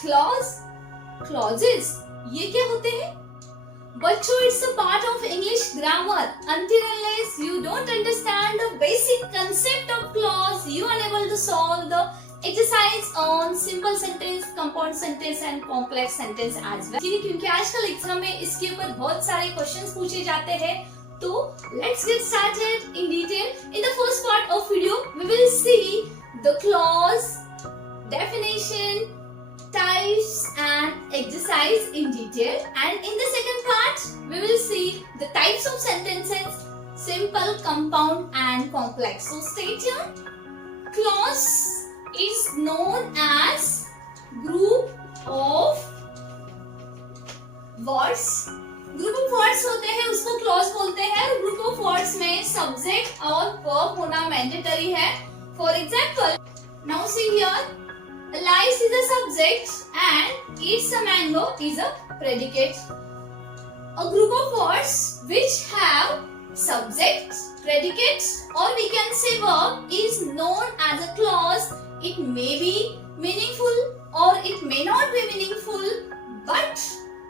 Clause, clauses, ये क्या होते हैं? बच्चों, it's a part of English grammar. Until unless you don't understand the basic concept of clause, you are unable to solve the exercise on simple sentence, compound sentence and complex sentence as well. क्योंकि आजकल exam में इसके ऊपर बहुत सारे questions पूछे जाते हैं, तो let's get started in detail. In the first part of video, we will see the clause, definition, types and exercise in detail, and in the second part we will see the types of sentences, simple, compound and complex. So stay tuned. Clause is known as group of words. Group of words होते हैं उसको clause बोलते हैं. Group of words में subject और verb होना mandatory है. For example, now see here, Alice is a subject and eats a mango is a predicate. A group of words which have subject, predicate or we can say verb is known as a clause. It may be meaningful or it may not be meaningful, but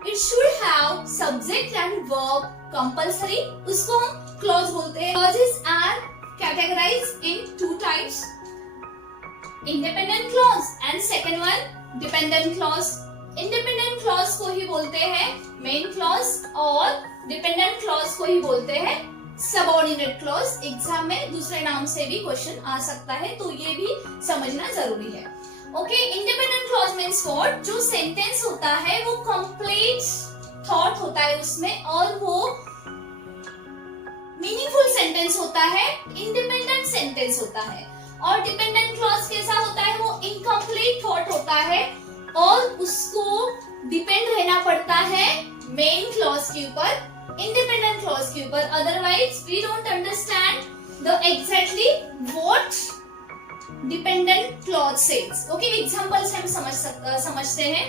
it should have subject and verb compulsory. उसको हम clause बोलते हैं. Clauses are categorized in two types. Independent clause and second one dependent clause. Independent clause को ही बोलते हैं main clause और dependent clause को ही बोलते हैं सबऑर्डिनेट क्लॉज. एग्जाम में दूसरे नाम से भी क्वेश्चन आ सकता है, तो ये भी समझना जरूरी है. Okay, independent clause means what? जो सेंटेंस होता है वो कंप्लीट थॉट होता है उसमें और वो मीनिंगफुल सेंटेंस होता है, इंडिपेंडेंट सेंटेंस होता है. और डिपेंडेंट क्लॉज कैसा होता है? वो इनकम्प्लीट थॉट होता है और उसको डिपेंड रहना पड़ता है मेन क्लॉज के ऊपर, इंडिपेंडेंट क्लॉज के ऊपर. Otherwise we don't understand the exactly what dependent clause says. Okay, example से हम समझते हैं.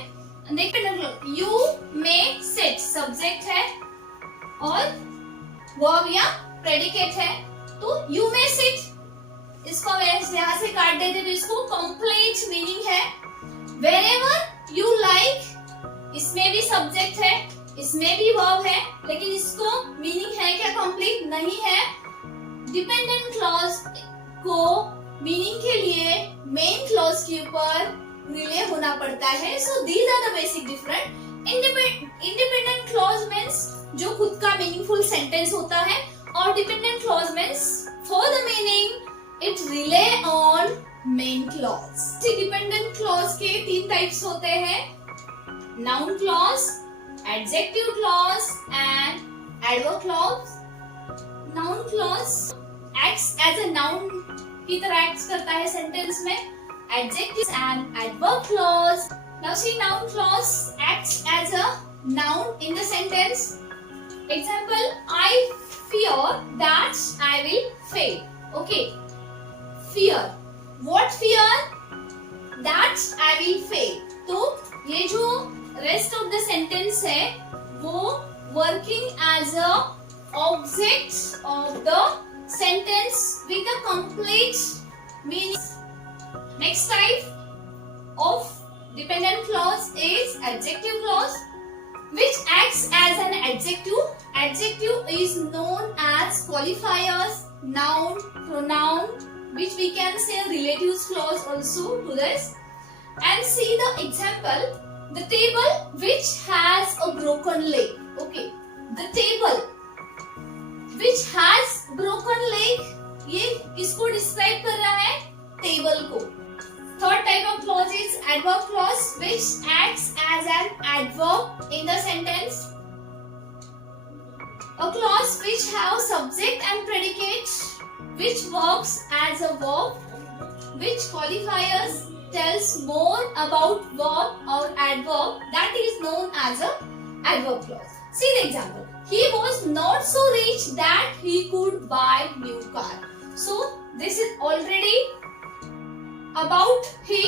Dependent clause, you may sit subject है और वर्ब या प्रेडिकेट है, तो यू मे सिट, इसको यहाँ से काट देते तो इसको कंप्लीट मीनिंग है. Wherever you like, इसमें भी सब्जेक्ट है, इसमें भी वर्ब है, लेकिन इसको मीनिंग है क्या? कंप्लीट नहीं है. डिपेंडेंट क्लॉज को मीनिंग के लिए मेन क्लॉज के ऊपर रिले होना पड़ता है. So these are the basic different. Independent clause means जो खुद का मीनिंगफुल सेंटेंस होता है, और dependent clause means for the meaning it rely on main clause. Dependent clause के तीन टाइप्स होते हैं, noun clause, adjective clause and adverb clause. Noun clause acts as a noun की तरह एक्ट करता है सेंटेंस में. Adjective and adverb clause. Now see, noun clause acts as a noun in the sentence. Example, I fear that I will fail. Okay, fear, what fear? That I will fail. तो ये जो rest of the sentence है वो working as a object of the sentence with a complete meaning. Next type of dependent clause is adjective clause, which acts as an adjective. Adjective is known as qualifiers, noun, pronoun, which we can say a relatives clause also to this. And see the example, the table which has a broken leg. Okay, the table which has broken leg, ये किसको describe कर रहा है? Table को. Third type of clause is adverb clause, which acts as an adverb in the sentence. A clause which have subject and predicate, which works as a verb, which qualifiers tells more about verb or adverb, that is known as a adverb clause. See the example. He was not so rich that he could buy new car. So this is already about he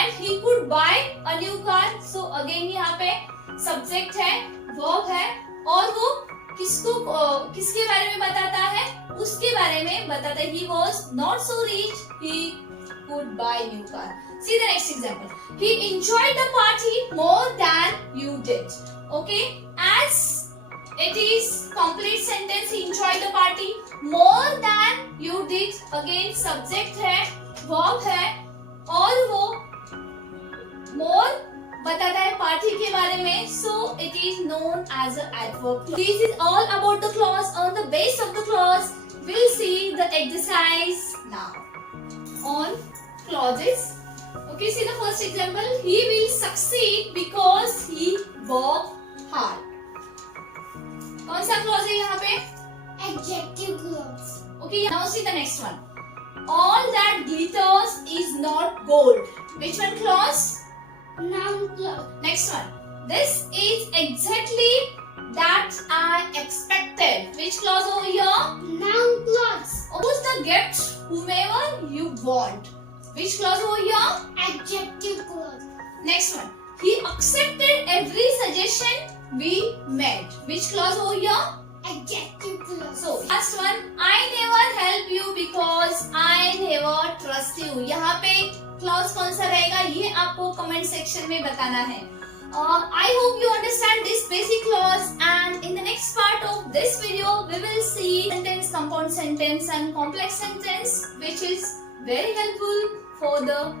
and he could buy a new car. So again यहाँ पे subject है, verb है और वो किसके बारे में बताता है? उसके बारे में बताता है. He was not so rich, he could buy new car. See the next example. He enjoyed the party more than you did. Okay, as it is complete sentence. He enjoyed the party more than you did. Again subject है, verb है और वो more बताता है party के बारे में. So it is known as an adverb. This is all about the clause. On the base of the clause, we'll see the exercise now on clauses. Okay, see the first example. He will succeed because he worked hard. कौन सा clause है यहाँ पे? Adjective clause. Okay, now see the next one. All that glitters is not gold. Which one clause? Noun clause. Next one. This is exactly that I expected. Which clause over here? Noun clause. Choose the gift whomever you want. Which clause over here? Adjective clause. Next one. He accepted every suggestion we made. Which clause over here? Adjective clause. So last one. I never help you because I never trust you. यहाँ पे clause कौन सा रहेगा ये आपको comment section में बताना है. I hope you understand this basic clause, and in the next part of this video we will see sentence, compound sentence and complex sentence, which is very helpful for the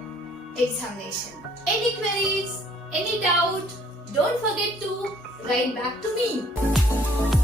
examination. Any queries, any doubt, don't forget to write back to me.